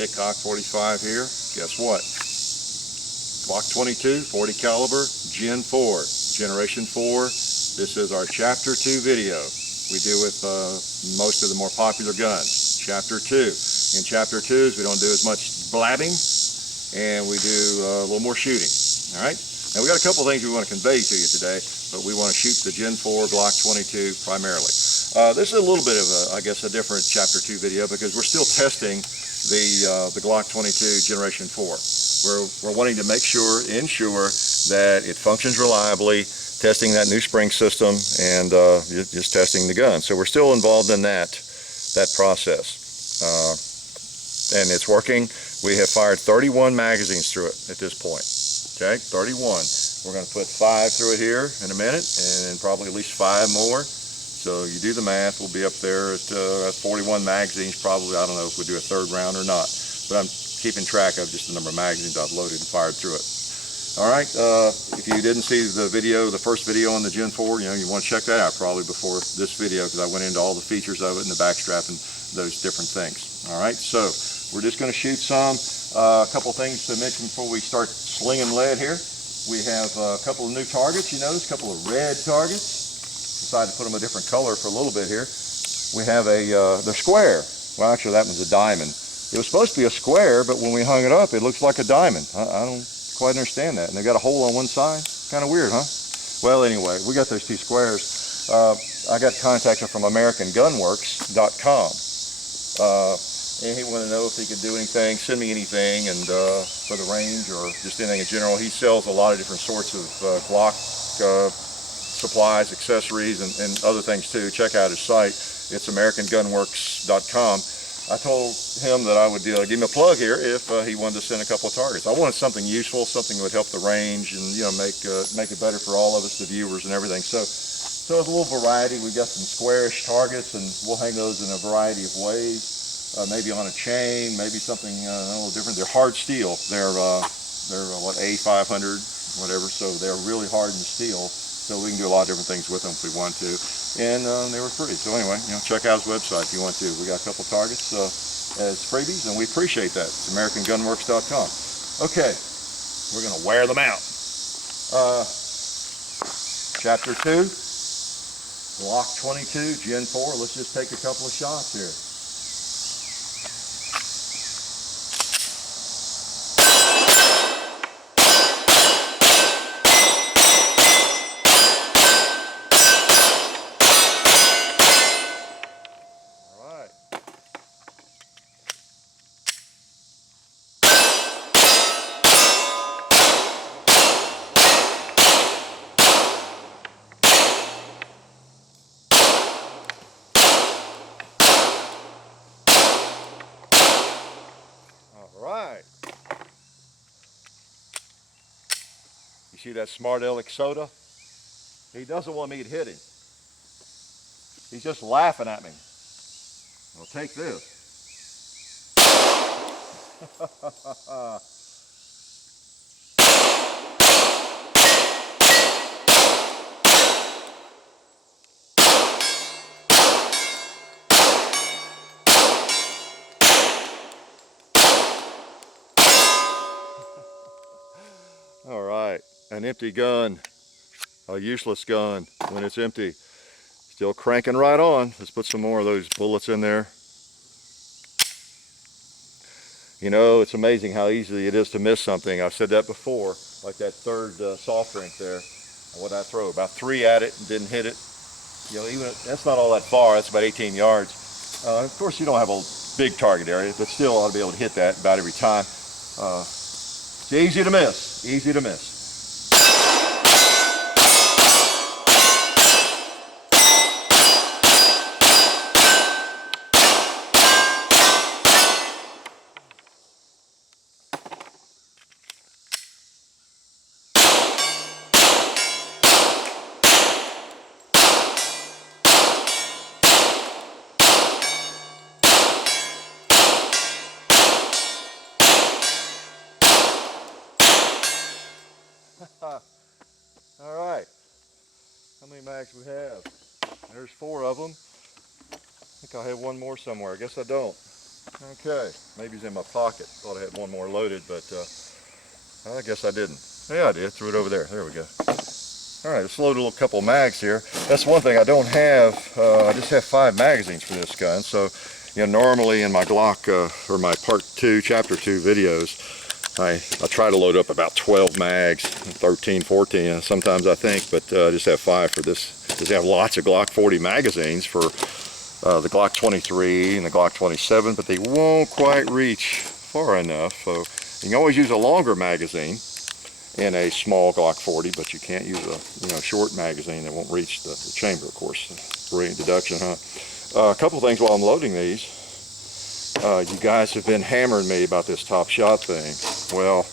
Hickok 45 here. Guess what? Glock 22, 40 caliber, Gen 4, Generation 4. This is our Chapter 2 video. We deal with most of the more popular guns. Chapter 2. In Chapter 2s, we don't do as much blabbing, and we do a little more shooting. All right? Now, we got a couple of things we want to convey to you today, but we want to shoot the Gen 4 Glock 22 primarily. This is a little bit of a, I guess, a different Chapter 2 video because we're still testing the Glock 22 Generation 4. We're wanting to ensure that it functions reliably, testing that new spring system, and just testing the gun. So we're still involved in that process. And it's working. We have fired 31 magazines through it at this point. Okay, 31. We're going to put 5 through it here in a minute, and probably at least 5 more. So you do the math, we'll be up there at 41 magazines probably. I don't know if we do a third round or not, but I'm keeping track of just the number of magazines I've loaded and fired through it. All right, if you didn't see the first video on the Gen 4, you want to check that out probably before this video because I went into all the features of it and the backstrap and those different things. All right, so we're just going to shoot some. A couple things to mention before we start slinging lead here. We have a couple of new targets, you notice, a couple of red targets. Decided to put them a different color for a little bit here. We have they're square. Well, actually that one's a diamond. It was supposed to be a square, but when we hung it up, it looks like a diamond. I don't quite understand that. And they got a hole on one side. Kind of weird, huh? Well, anyway, we got those two squares. I got contacted from AmericanGunworks.com. And he wanted to know if he could do anything, send me anything, and for the range or just anything in general. He sells a lot of different sorts of Glock supplies, accessories, and other things too. Check out his site. It's AmericanGunworks.com. I told him that I would give him a plug here if he wanted to send a couple of targets. I wanted something useful, something that would help the range and make it better for all of us, the viewers and everything. So it's a little variety. We've got some squarish targets, and we'll hang those in a variety of ways. Maybe on a chain, maybe something a little different. They're hard steel. They're what, A500, whatever. So they're really hard in steel. So we can do a lot of different things with them if we want to. And they were free. So anyway, check out his website if you want to. We got a couple targets as freebies, and we appreciate that. It's AmericanGunworks.com. Okay, we're going to wear them out. Chapter 2, Glock 22, Gen 4. Let's just take a couple of shots here. Right. You see that smart aleck soda? He doesn't want me to hit him. He's just laughing at me. Well, take this. All right, an empty gun, a useless gun when it's empty. Still cranking right on. Let's put some more of those bullets in there. It's amazing how easy it is to miss something. I've said that before, like that third soft drink there. What did I throw? About 3 at it and didn't hit it. Even that's not all that far. That's about 18 yards. Of course, you don't have a big target area, but still ought to be able to hit that about every time. It's easy to miss. Easy to miss. All right, how many mags we have? There's 4 of them. I think I have one more somewhere. I guess I don't. Okay, maybe it's in my pocket. Thought I had one more loaded, but I guess I didn't. Yeah, I did. Threw it over there. There we go. All right, let's load a little couple mags here. That's one thing I don't have. I just have 5 magazines for this gun. So, you know, normally in my Glock or my Part 2, Chapter 2 videos, I try to load up about 12 mags, 13, 14 sometimes I think, but I just have 5 for this. Because I have lots of Glock 40 magazines for the Glock 23 and the Glock 27, but they won't quite reach far enough. So you can always use a longer magazine in a small Glock 40, but you can't use a short magazine that won't reach the chamber, of course. Great deduction, huh? A couple things while I'm loading these. You guys have been hammering me about this Top Shot thing. Well,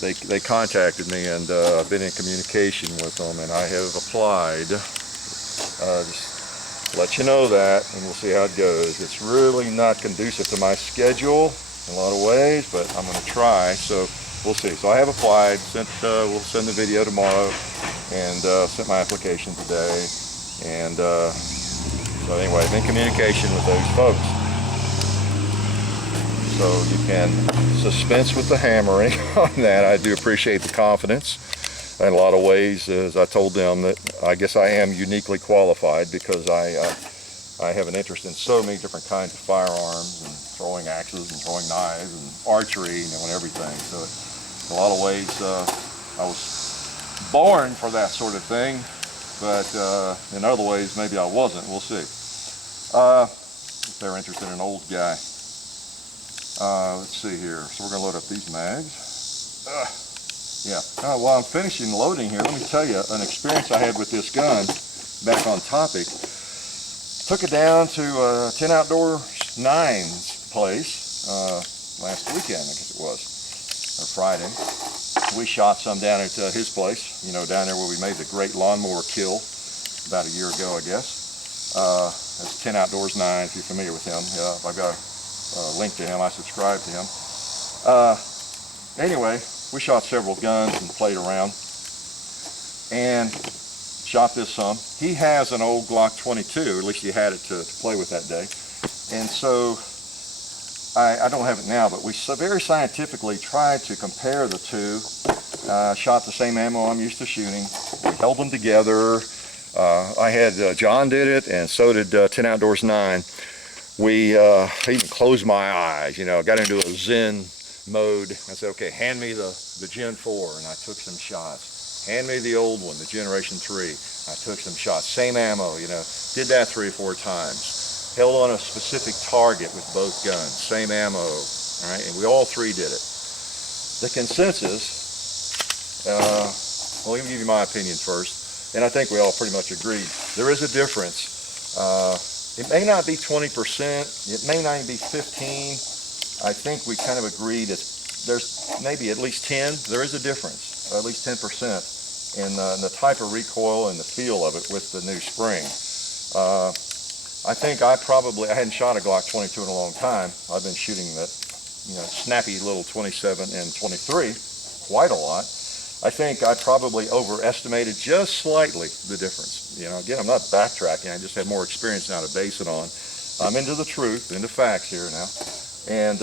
they contacted me, and I've been in communication with them, and I have applied. Just let you know that, and we'll see how it goes. It's really not conducive to my schedule in a lot of ways, but I'm going to try, so we'll see. So I have applied, we'll send the video tomorrow, and sent my application today, and so anyway, I'm in communication with those folks. So you can suspense with the hammering on that. I do appreciate the confidence. In a lot of ways, as I told them, that I guess I am uniquely qualified because I have an interest in so many different kinds of firearms and throwing axes and throwing knives and archery, and everything. So in a lot of ways, I was born for that sort of thing, but in other ways, maybe I wasn't. We'll see. If they're interested in an old guy. Let's see here. So we're going to load up these mags. Yeah. While I'm finishing loading here, let me tell you an experience I had with this gun. Back on topic. Took it down to 10 Outdoor 9's place last weekend, I guess it was, or Friday. We shot some down at his place, down there where we made the great lawnmower kill about a year ago, I guess. That's 10 Outdoors 9, if you're familiar with him. I've got a link to him. I subscribe to him. Anyway, we shot several guns and played around and shot this some. He has an old Glock 22, at least he had it to play with that day. And so I don't have it now, but we very scientifically tried to compare the two. Shot the same ammo I'm used to shooting. We held them together. I had John did it, and so did 10 Outdoors 9. I even closed my eyes, got into a Zen mode. I said, okay, hand me the Gen 4, and I took some shots. Hand me the old one, the Generation 3. I took some shots. Same ammo, did that 3 or 4 times. Held on a specific target with both guns. Same ammo, all right, and we all 3 did it. The consensus, well, let me give you my opinion first, and I think we all pretty much agreed. There is a difference. It may not be 20%, it may not even be 15%. I think we kind of agreed there's maybe at least 10. There is a difference, at least 10% in the type of recoil and the feel of it with the new spring. I think I hadn't shot a Glock 22 in a long time. I've been shooting that, snappy little 27 and 23 quite a lot. I think I probably overestimated just slightly the difference. Again, I'm not backtracking. I just had more experience now to base it on. I'm into the truth, into facts here now. And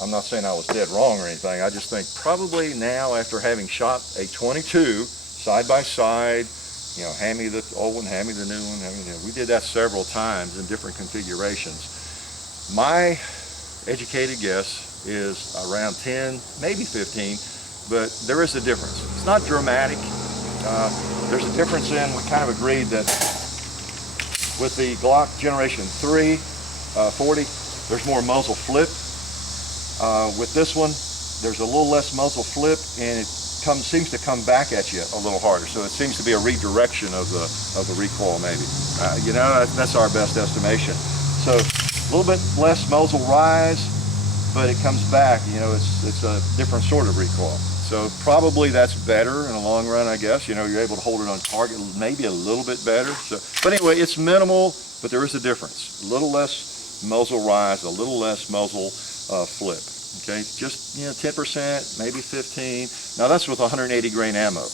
I'm not saying I was dead wrong or anything. I just think probably now, after having shot a 22 side by side, hand me the old one, hand me the new one. We did that several times in different configurations. My educated guess is around 10, maybe 15, but there is a difference. It's not dramatic. There's a difference in, we kind of agreed that with the Glock Generation 3, 40, there's more muzzle flip. With this one, there's a little less muzzle flip, and it seems to come back at you a little harder. So it seems to be a redirection of the recoil, maybe. That's our best estimation. So a little bit less muzzle rise, but it comes back. It's a different sort of recoil. So probably that's better in the long run, I guess. You're able to hold it on target, maybe a little bit better. But anyway, it's minimal, but there is a difference. A little less muzzle rise, a little less muzzle flip. Okay, just 10%, maybe 15. Now that's with 180 grain ammo.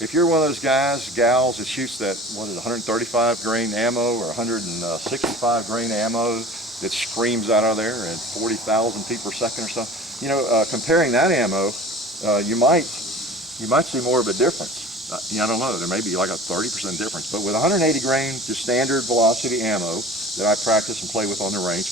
if you're one of those guys, gals that shoots that, 135 grain ammo or 165 grain ammo that screams out of there at 40,000 feet per second or something, you know, comparing that ammo, you might see more of a difference. I don't know, there may be like a 30% difference, but with 180 grain, just standard velocity ammo that I practice and play with on the range,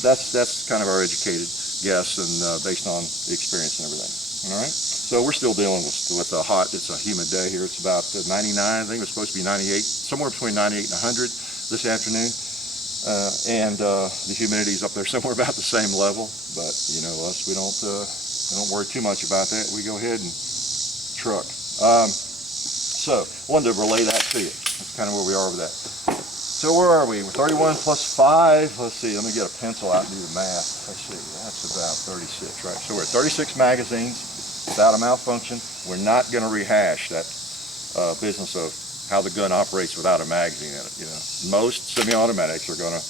that's kind of our educated guess and based on the experience and everything. All right, so we're still dealing with a hot, it's a humid day here. It's about 99, I think it was supposed to be 98, somewhere between 98 and 100 this afternoon. The humidity's up there somewhere about the same level, but you know us, we don't worry too much about that. We go ahead and truck. So wanted to relay that to you. That's kind of where we are with that. So where are we? We're 31 plus 5. Let's see, let me get a pencil out and do the math. Let's see, that's about 36, right? So we're at 36 magazines without a malfunction. We're not going to rehash that business of how the gun operates without a magazine in it. You know, most semi-automatics are going to,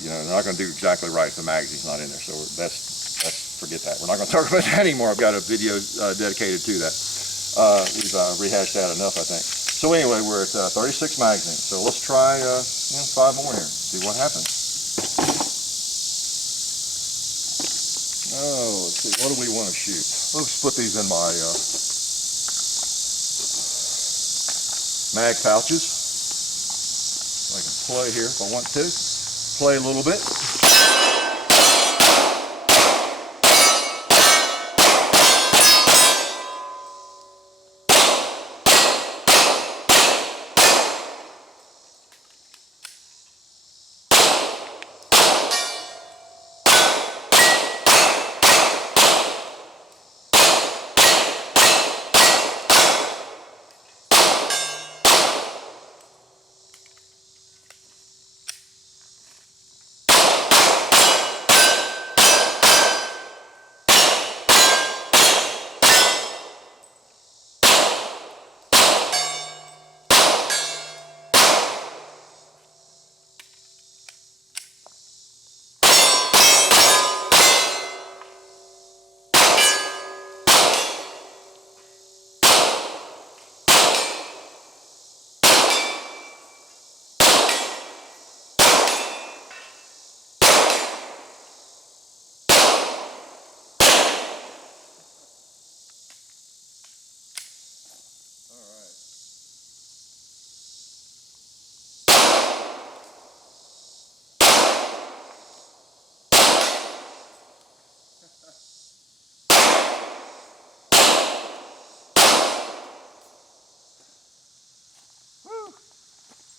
you know, they're not going to do exactly right if the magazine's not in there. So that's forget that. We're not going to talk about that anymore. I've got a video dedicated to that. We've rehashed that enough, I think. So anyway, we're at 36 magazines. So let's try 5 more here. See what happens. Oh, let's see. What do we want to shoot? Let's put these in my mag pouches. I can play here if I want to. Play a little bit.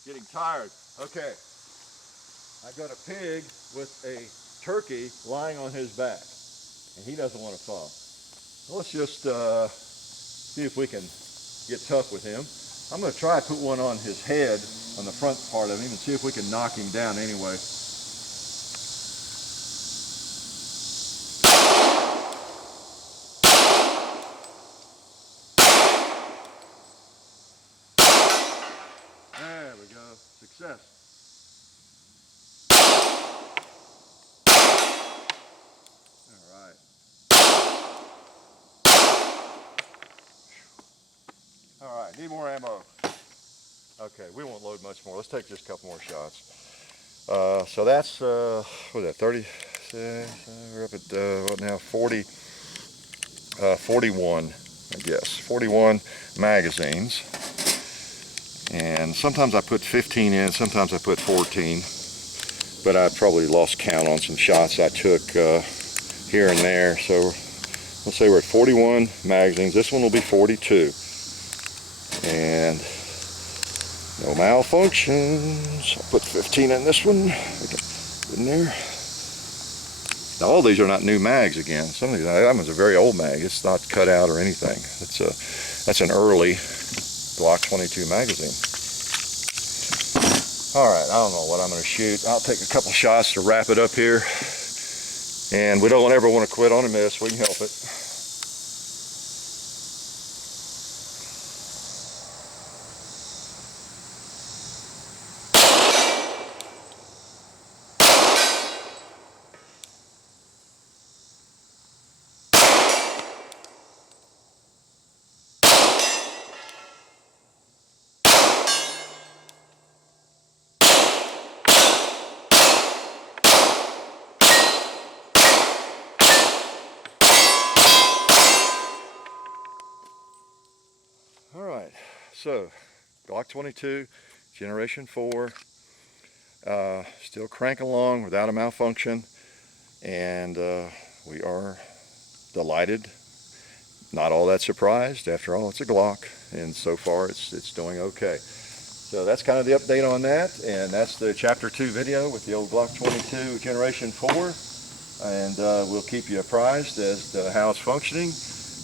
Getting tired. Okay, I got a pig with a turkey lying on his back, and he doesn't want to fall. So let's just see if we can get tough with him. I'm going to try to put one on his head, on the front part of him, and see if we can knock him down anyway. There we go. Success. All right. All right. Need more ammo. Okay, we won't load much more. Let's take just a couple more shots. So that's, what is that, 30? We're up at, what now, 41, I guess. 41 magazines. And sometimes I put 15 in, sometimes I put 14. But I probably lost count on some shots I took here and there. So let's say we're at 41 magazines. This one will be 42. And no malfunctions. I'll put 15 in this one. In there. Now all these are not new mags again. Some of these, that one's a very old mag. It's not cut out or anything. That's an early Glock 22 magazine. All right, I don't know what I'm going to shoot. I'll take a couple shots to wrap it up here. And we don't ever want to quit on a miss. We can help it. So, Glock 22, Generation 4, still cranking along without a malfunction, and we are delighted, not all that surprised. After all, it's a Glock, and so far it's doing okay. So that's kind of the update on that, and that's the Chapter 2 video with the old Glock 22 Generation 4, and we'll keep you apprised as to how it's functioning,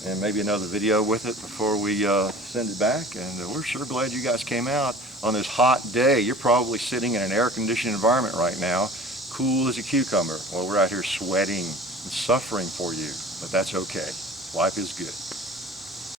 and maybe another video with it before we send it back. And we're sure glad you guys came out on this hot day. You're probably sitting in an air-conditioned environment right now, cool as a cucumber, while we're out here sweating and suffering for you, but that's okay. Life is good.